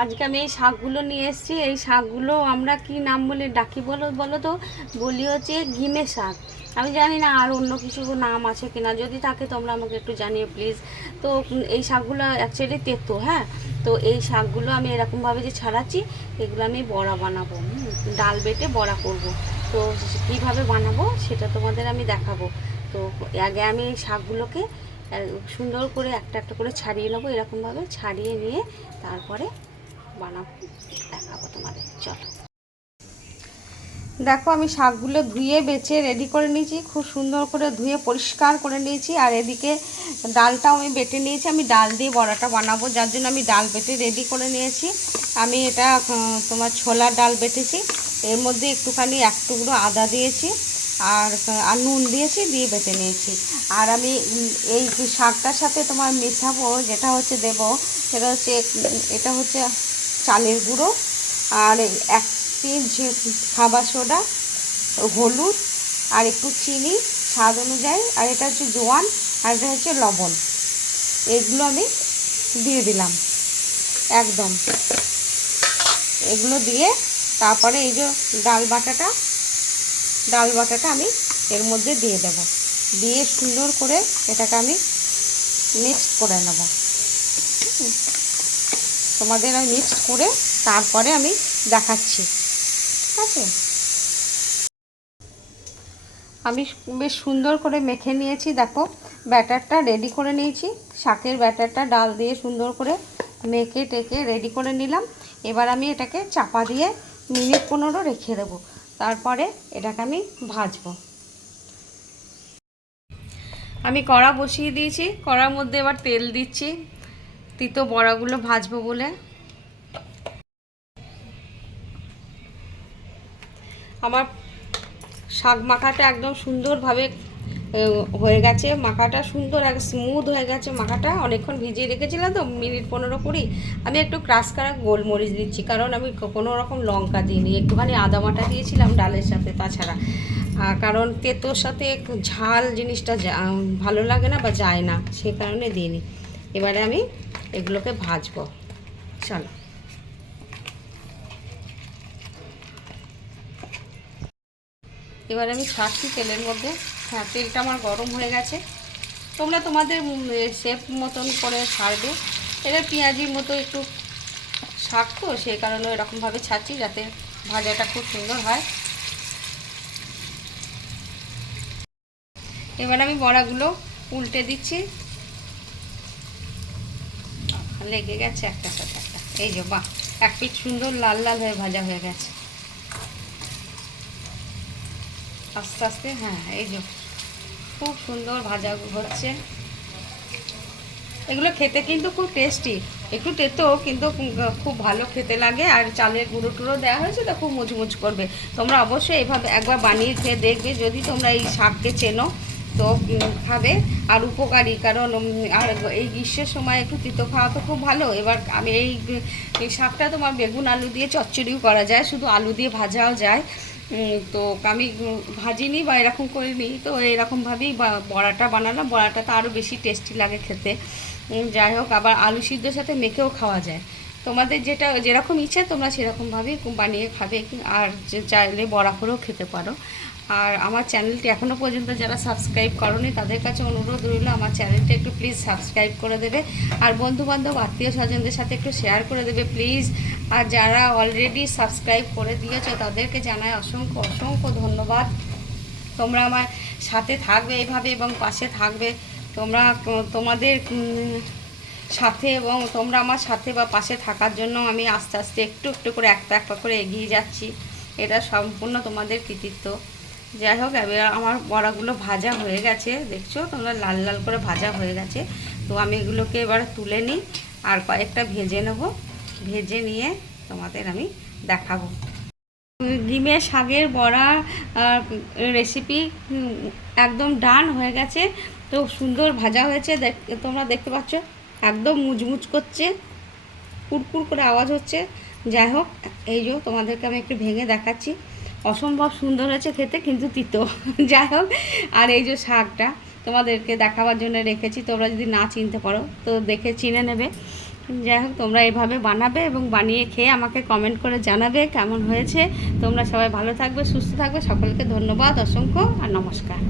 আজকে আমি এই শাকগুলো নিয়ে এসেছি। এই শাকগুলো আমরা কি নাম বলে ডাকি বলো বলো তো? বলি হচ্ছে ঘিমে শাক। আমি জানি না আর অন্য কিছু নাম আছে কিনা, যদি থাকে তোমরা আমাকে একটু জানিও প্লিজ। তো এই শাকগুলো অ্যাকচুয়ালি তেতো, হ্যাঁ। তো এই শাকগুলো আমি এরকমভাবে যে ছাড়াচ্ছি, এগুলো আমি বড়া বানাবো, ডাল বেটে বড়া করব। তো কীভাবে বানাবো সেটা তোমাদের আমি দেখাবো। তো আগে আমি এই শাকগুলোকে সুন্দর করে একটা একটা করে ছাড়িয়ে নেবো, এরকমভাবে ছাড়িয়ে নিয়ে তারপরে বানাবো, দেখাবো তোমাদের। চলো, দেখো আমি শাকগুলো ধুয়ে বেছে রেডি করে নিয়েছি, খুব সুন্দর করে ধুয়ে পরিষ্কার করে নিয়েছি। আর এদিকে ডালটাও আমি বেটে নিয়েছি, আমি ডাল দিয়ে বড়াটা বানাবো, যার জন্য আমি ডাল বেটে রেডি করে নিয়েছি। আমি এটা তোমার ছোলার ডাল বেটেছি, এর মধ্যে একটুখানি এক টুকরো আদা দিয়েছি আর আর নুন দিয়েছি, দিয়ে বেটে নিয়েছি। আর আমি এই শাকটার সাথে তোমার মেশাবো, যেটা হচ্ছে দেবো সেটা হচ্ছে এটা হচ্ছে চালের গুঁড়ো আর এক পিঞ্চ খাবার সোডা, হলুদ আর একটু চিনি স্বাদ অনুযায়ী, আর এটা হচ্ছে জোয়ান আর এটা হচ্ছে লবণ। এগুলো আমি দিয়ে দিলাম একদম। এগুলো দিয়ে তারপরে এই যে ডাল বাটাটা আমি এর মধ্যে দিয়ে দেব, দিয়ে সুন্দর করে এটাকে আমি মিক্সড করে নেব। তোমাদের আমি মিক্সড করে তারপরে আমি দেখাচ্ছি, ঠিক আছে? আমি বেশ সুন্দর করে মেখে নিয়েছি, দেখো ব্যাটারটা রেডি করে নিয়েছি। শাকের ব্যাটারটা ডাল দিয়ে সুন্দর করে মেখে টেকে রেডি করে নিলাম। এবার আমি এটাকে চাপা দিয়ে মিনিট 15 রেখে দেবো, তারপরে এটাকে আমি ভাজবো। আমি কড়া বসিয়ে দিয়েছি, কড়ার মধ্যে এবার তেল দিচ্ছি তিতো বড়াগুলো ভাজবো বলে। আমার শাক মাখাটা একদম সুন্দরভাবে হয়ে গেছে, মাখাটা সুন্দর এক স্মুথ হয়ে গেছে। মাখাটা অনেকক্ষণ ভিজিয়ে রেখেছিলাম তো, মিনিট 15-20। আমি একটু ক্রাশ করা গোলমরিচ দিচ্ছি, কারণ আমি কোনো রকম লঙ্কা দিইনি, একটুখানি আদা বাটা দিয়েছিলাম ডালের সাথে, তাছাড়া কারণ তেতোর সাথে ঝাল জিনিসটা ভালো লাগে না বা যায় না, সে কারণে দিইনি। এবারে আমি এগুলোকে ভাজবো, চলো। এবার আমি ছাড়ছি তেলের মধ্যে। হ্যাঁ, তেলটা আমার গরম হয়ে গেছে। তোমরা তোমাদের শেপ মতন করে ছাড়বে। এটা পেঁয়াজির মতো একটু শাক তো, সেই কারণে এরকমভাবে ছাড়ছি যাতে ভাজাটা খুব সুন্দর হয়। এবার আমি বড়াগুলো উল্টে দিচ্ছি, লেগে গেছে একটা সাথে একটা। এই যে বাহ, এক পিঠ সুন্দর লাল লাল হয়ে ভাজা হয়ে গেছে আস্তে আস্তে। হ্যাঁ, এই যে খুব সুন্দর ভাজা হচ্ছে। এগুলো খেতে কিন্তু খুব টেস্টি, একটু তেতো কিন্তু খুব ভালো খেতে লাগে। আর চালের গুঁড়ো টুড়ো দেওয়া হয়েছে তো খুব মুচমুচ করবে। তোমরা অবশ্যই এইভাবে একবার বানিয়ে খেয়ে দেখবে, যদি তোমরা এই শাককে চেনো তো খাবে। আর উপকারী, কারণ আর এই গ্রীষ্মের সময় একটু তিতো খাওয়া তো খুব ভালো। এবার আমি এই শাকটা তোমার বেগুন আলু দিয়ে চচ্চড়িও করা যায়, শুধু আলু দিয়ে ভাজাও যায়। তো আমি ভাজিনি বা এরকম করিনি, তো এরকমভাবেই বড়াটা বানালাম। বড়াটা তো আরও বেশি টেস্টি লাগে খেতে। যাই হোক, আবার আলু সিদ্ধর সাথে মেখেও খাওয়া যায়। তোমাদের যেটা যেরকম ইচ্ছা তোমরা সেরকমভাবেই বানিয়ে খাবে, আর চাইলে বড়া করেও খেতে পারো। আর আমার চ্যানেলটি এখনও পর্যন্ত যারা সাবস্ক্রাইব করোনি তাদের কাছে অনুরোধ রইল, আমার চ্যানেলটা একটু প্লিজ সাবস্ক্রাইব করে দেবে। আর বন্ধুবান্ধব আত্মীয় স্বজনদের সাথে একটু শেয়ার করে দেবে প্লিজ। আর যারা অলরেডি সাবস্ক্রাইব করে দিয়েছো তাদেরকে জানাই অসংখ্য অসংখ্য ধন্যবাদ। তোমরা আমার সাথে থাকবে এইভাবে এবং পাশে থাকবে। তোমরা তোমাদের সাথে এবং তোমরা আমার সাথে বা পাশে থাকার জন্য আমি আস্তে আস্তে একটু একটু করে একটা একটা করে এগিয়ে যাচ্ছি। এটা সম্পূর্ণ তোমাদের কৃতিত্ব। যাই হোক, এবার আমার বড়াগুলো ভাজা হয়ে গেছে, দেখছো তোমরা লাল লাল করে ভাজা হয়ে গেছে। তো আমি এগুলোকে এবার তুলে নিই আর কয়েকটা ভেজে নেব, ভেজে নিয়ে তোমাদের আমি দেখাবো। ডিমের শাকের বড়া রেসিপি একদম ডান হয়ে গেছে। তো সুন্দর ভাজা হয়েছে, তোমরা দেখতে পাচ্ছ একদম মুচমুচ করছে, কুরকুর করে আওয়াজ হচ্ছে। যাই হোক, এই যে তোমাদেরকে আমি একটু ভেঙে দেখাচ্ছি, অসম্ভব সুন্দর হয়েছে খেতে, কিন্তু তিতো। যাই হোক, আর এই যে শাকটা তোমাদেরকে দেখাবার জন্য রেখেছি, তোমরা যদি না চিনতে পারো তো দেখে চিনে নেবে। যাই হোক, তোমরা এভাবে বানাবে এবং বানিয়ে খেয়ে আমাকে কমেন্ট করে জানাবে কেমন হয়েছে। তোমরা সবাই ভালো থাকবে, সুস্থ থাকবে। সকলকে ধন্যবাদ, অসংখ্য আর নমস্কার।